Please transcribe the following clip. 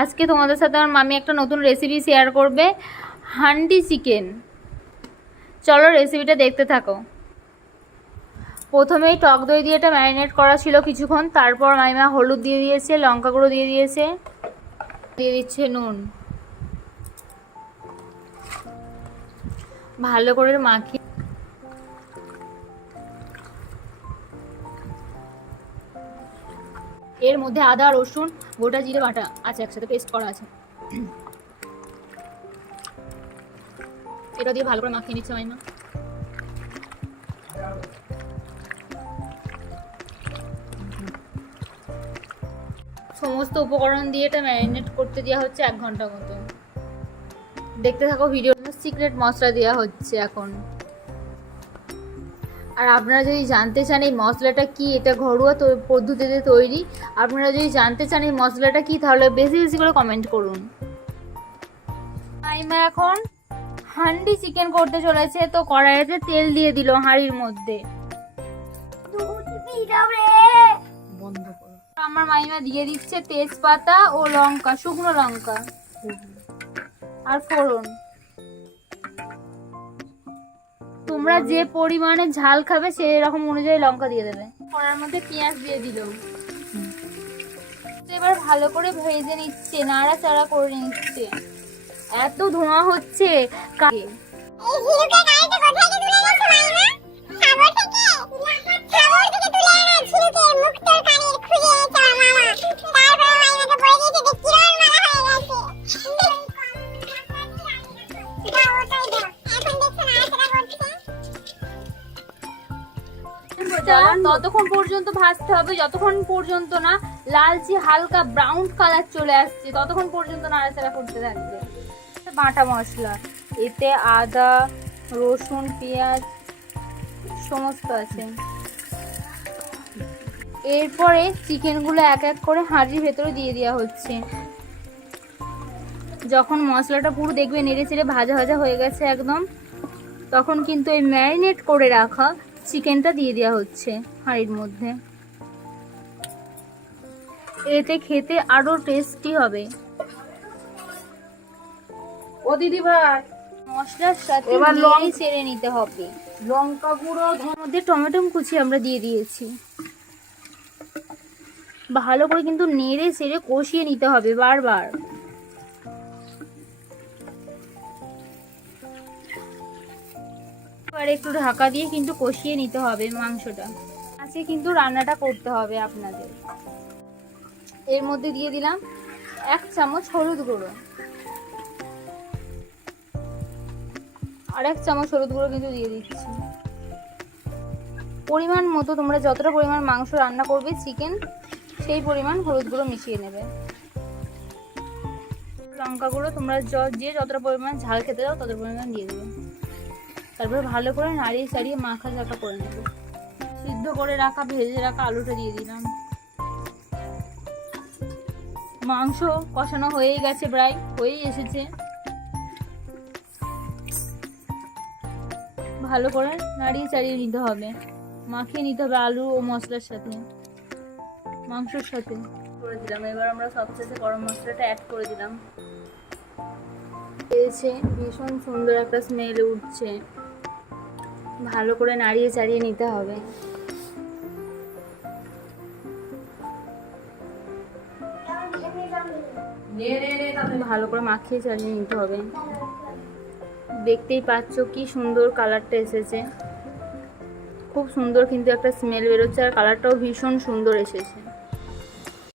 আজকে তোমাদের সাথে আমার মামি একটা নতুন রেসিপি শেয়ার করবে, হান্ডি চিকেন। চলো রেসিপিটা দেখতে থাকো। প্রথমেই টক দই দিয়ে এটা ম্যারিনেট করা ছিল কিছুক্ষণ, তারপর মামিমা হলুদ দিয়ে দিয়েছে, লঙ্কা গুঁড়ো দিয়ে দিয়েছে, দিয়ে দিচ্ছে নুন। ভালো করে মাখিয়ে এর মধ্যে আদা, রসুন, গোটা জিরে বাটা আছে, একসাথে পেস্ট করা আছে। এটা দিয়ে ভালো করে মাখিয়ে নিচ্ছে মাইমা। সমস্ত উপকরণ দিয়ে এটা ম্যারিনেট করতে দেওয়া হচ্ছে 1 ঘন্টা মতো। দেখতে থাকো ভিডিও। সিক্রেট মশলা দেওয়া হচ্ছে এখন। আর আপনারা যদি জানতে চান এই মশলাটা কি, এটা ঘরোয়া পদ্ধতিতে তৈরি, আপনারা যদি জানতে চান এই মশলাটা কি, তাহলে বেশি বেশি করে কমেন্ট করুন। মাইমা এখন হান্ডি চিকেন করতে চলেছে, তো কড়াইতে তেল দিয়ে দিল হাঁড়ির মধ্যে। আমার মাইমা দিয়ে দিচ্ছে তেজপাতা ও লঙ্কা, শুকনো লঙ্কা আর ফোড়ন। তোমরা যে পরিমাণে ঝাল খাবে সেই রকম অনুযায়ী লঙ্কা দিয়ে দেবে। কড়ার মধ্যে পেঁয়াজ দিয়ে দিল। এবার ভালো করে ভেজে নিচ্ছে, নাড়াচাড়া করে নিচ্ছে। এত ধোঁয়া হচ্ছে। ততক্ষণ পর্যন্ত ভাজতে হবে যতক্ষণ পর্যন্ত না লালচে হালকা ব্রাউন কালার চলে আসছে, ততক্ষণ পর্যন্ত নাড়াচাড়া করতে থাকবে। বাটা মশলা, এতে আদা, রসুন, পেঁয়াজ সমস্ত আছে। এরপরে চিকেনগুলো এক এক করে হাঁড়ির ভেতরে দিয়ে দেওয়া হচ্ছে। যখন মশলাটা পুরো দেখবে নেড়ে চেড়ে ভাজা ভাজা হয়ে গেছে একদম, তখন কিন্তু এই ম্যারিনেট করে রাখা চিকেনটা দিয়ে দেওয়া হচ্ছে হাঁড়ির মধ্যে। এতে খেতে আরো টেস্টি হবে। ও দিদি ভাই, মশলার সাথে নেড়ে চেড়ে নিতে হবে। লঙ্কা গুঁড়ো, এর মধ্যে টমেটো কুচি আমরা দিয়ে দিয়েছি। ভালো করে কিন্তু নেড়ে চেড়ে কষিয়ে নিতে হবে বারবার। এবার একটু ঢাকা দিয়ে কিন্তু কষিয়ে নিতে হবে মাংসটা। আজকে কিন্তু রান্নাটা করতে হবে আপনাদের। এর মধ্যে দিয়ে দিলাম 1 চামচ হলুদ গুঁড়ো, আর 1 চামচ হলুদ গুঁড়ো কিন্তু দিয়ে দিচ্ছি। পরিমাণ মতো তোমরা যতটা পরিমাণ মাংস রান্না করবে চিকেন, সেই পরিমাণ হলুদ গুঁড়ো মিশিয়ে নেবে। লঙ্কা গুঁড়ো তোমরা যে যতটা পরিমাণ ঝাল খেতে দাও ততটা পরিমাণ দিয়ে দেবে। তারপর ভালো করে নাড়িয়ে চাড়িয়ে মাখা ঝাঁকা করে নেবে। সিদ্ধ করে রাখা ভেজে রাখা আলুটা দিয়ে দিলাম। মাংস কষানো হয়েই গেছে, প্রায় হয়েই এসেছে। ভালো করে নাড়িয়ে চাড়িয়ে নিতে হবে, মাখিয়ে নিতে হবে আলু ও মশলার সাথে, মাংসের সাথে করে দিলাম। এবার আমরা সবশেষে গরম মশলাটা অ্যাড করে দিলাম। এসে ভীষণ সুন্দর একটা স্মেল উঠছে। ভালো করে নাড়িয়ে চাড়িয়ে নিতে হবে। ভালো করে মাখিয়ে চালিয়ে নিতে হবে। দেখতেই পাচ্ছ কি সুন্দর কালারটা এসেছে, খুব সুন্দর কিন্তু একটা স্মেল বেরোচ্ছে, আর কালারটাও ভীষণ সুন্দর এসেছে।